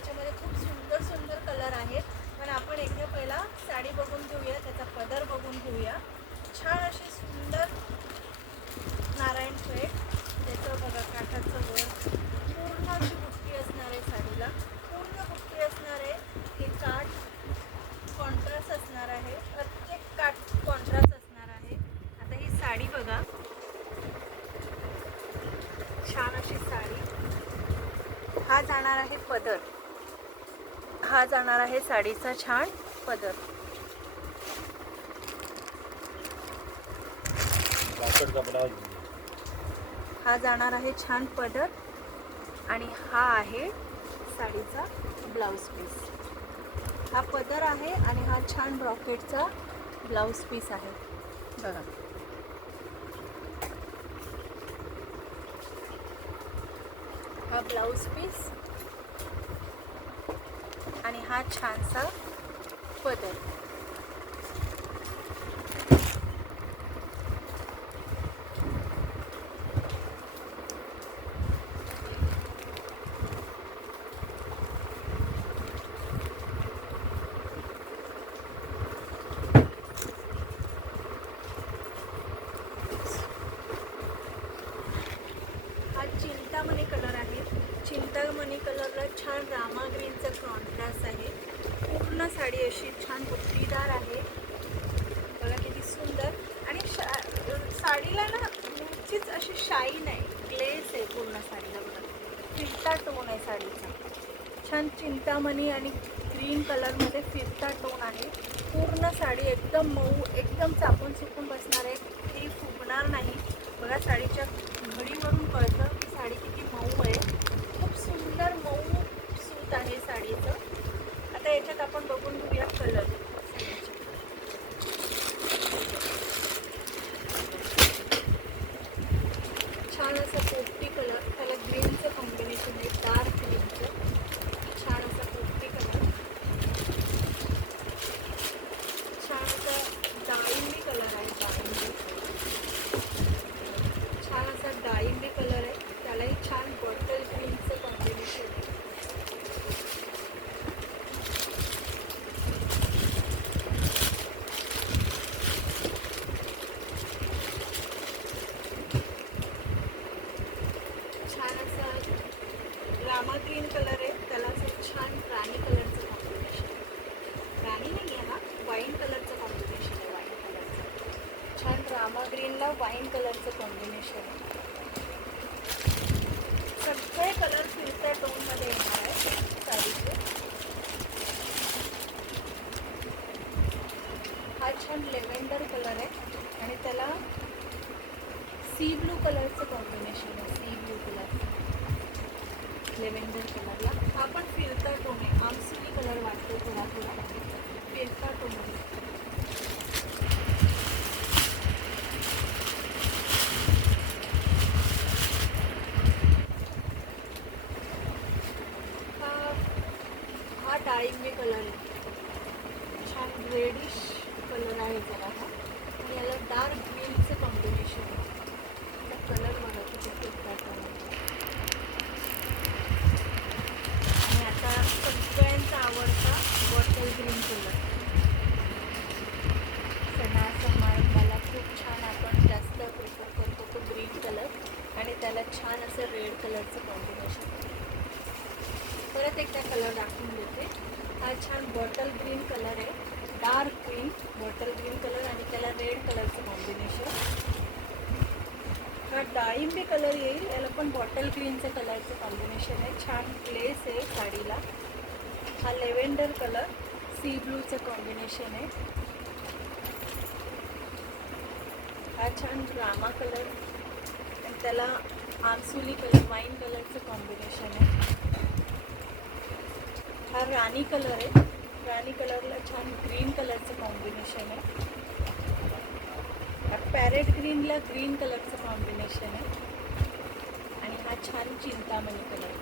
याच्यामध्ये खूप सुंदर सुंदर कलर आहेत. पण आपण एकदा पहिला साडी बघून घेऊया, त्याचा पदर बघून घेऊया. छान अशी सुंदर नारायणपेठ, त्याचं बघा काठाचं वर पूर्ण अशी बुट्टी असणार आहे. साडीला पूर्ण बुट्टी असणार आहे. हे काठ कॉन्ट्रास्ट असणार आहे, प्रत्येक काठ कॉन्ट्रास्ट असणार आहे. आता ही साडी बघा, छान अशी साडी. हा जाणार आहे पदर, हा जाणार आहे साडीचा छान पदर. हा जाणार आहे छान पदर आणि हा आहे साडीचा ब्लाउज पीस. हा पदर आहे आणि हा छान ब्रॉकेटचा ब्लाउज पीस आहे बघा. हा ब्लाउज पीस आणि हा छानसा पदर. हा चिंतामणी कलर आहे. चिंतामणी कलरला छान रामा ग्रीनचा कॉन्ट्रास्ट आहे. पूर्ण साडी अशी छान बुट्टीदार आहे बघा, किती सुंदर. आणि साडीला ना नुसतीच अशी शाईन आहे, ग्लेस आहे पूर्ण साडीला बघा. फिरता टोन आहे साडीचा. छान चिंतामणी आणि ग्रीन कलरमध्ये फिरता टोन आहे. पूर्ण साडी एकदम मऊ, एकदम चापून चुकून बसणार आहे, ती फुगणार नाही बघा. साडीच्या घडीवरून कळतं की साडी किती मऊ आहे. खूप सुंदर मऊ सूत आहे साडीचं. आता याच्यात आपण बघून घेऊया कलर. छान असा पोपटी कलर, त्याला ग्रीनचं कॉम्बिनेशन आहे, डार्क ग्रीनचं. छान असा पोपटी कलर, छान असा डाळिंबी कलर आहे. डाळिंबी, छान असा डाळिंबी कलर आहे, त्यालाही छान बॉटल ग्रीनचं कॉम्बिनेशन आहे. छान असा रामा ग्रीन कलर आहे, त्याला असं छान राणी कलरचं कॉम्बिनेशन. राणी नाही आहे, हा वाईन कलरचं कॉम्बिनेशन आहे. वाईन कलरचं छान रामा ग्रीनला वाईन कलरचं कॉम्बिनेशन आहे. सगळे कलर फिरत्या टोनमध्ये येणार आहे साडीचे. हा छान लेव्हेंडर कलर आहे आणि त्याला सी ब्लू कलरचं कॉम्बिनेशन आहे. सी ब्लू कलरचं लेव्हेंडर कलरला. हा पण फिरता टोन आहे, आमसुली कलर वाटतो थोडा थोडा, फिरता टोन आहे. हा डाळिंबी कलर आहे, छान रेडिश कलर आहे जरा हा. आणि याला डार्क ग्रीनचं कॉम्बिनेशन आहे. कलर बघा किती फिरता टोन. आणि आता सगळ्यांचा आवडता बॉटल ग्रीन कलर. सणा समारंभाला खूप छान आपण जास्त प्रिफर करतो तो ग्रीन कलर आणि त्याला छान असं रेड कलरचं कॉम्बिनेशन. परत एकदा कलर दाखवून देते. हा छान बॉटल ग्रीन कलर आहे, dark green bottle green colour आणि त्याला रेड कलरचं कॉम्बिनेशन. हा डाळिंबी कलर येईल, याला पण बॉटल ग्रीनचं कलरचं कॉम्बिनेशन आहे. छान ग्लेस आहे साडीला. हा लेव्हेंडर कलर सी ब्लूचं कॉम्बिनेशन आहे. हा छान रामा कलर आणि त्याला आमसुली कलर वाईन कलरचं कॉम्बिनेशन आहे. हा राणी कलर आहे, राणी कलरला छान ग्रीन कलरचं कॉम्बिनेशन आहे. हा पॅरेट ग्रीनला ग्रीन कलरचं कॉम्बिनेशन आहे. आणि हा छान चिंतामणी कलर.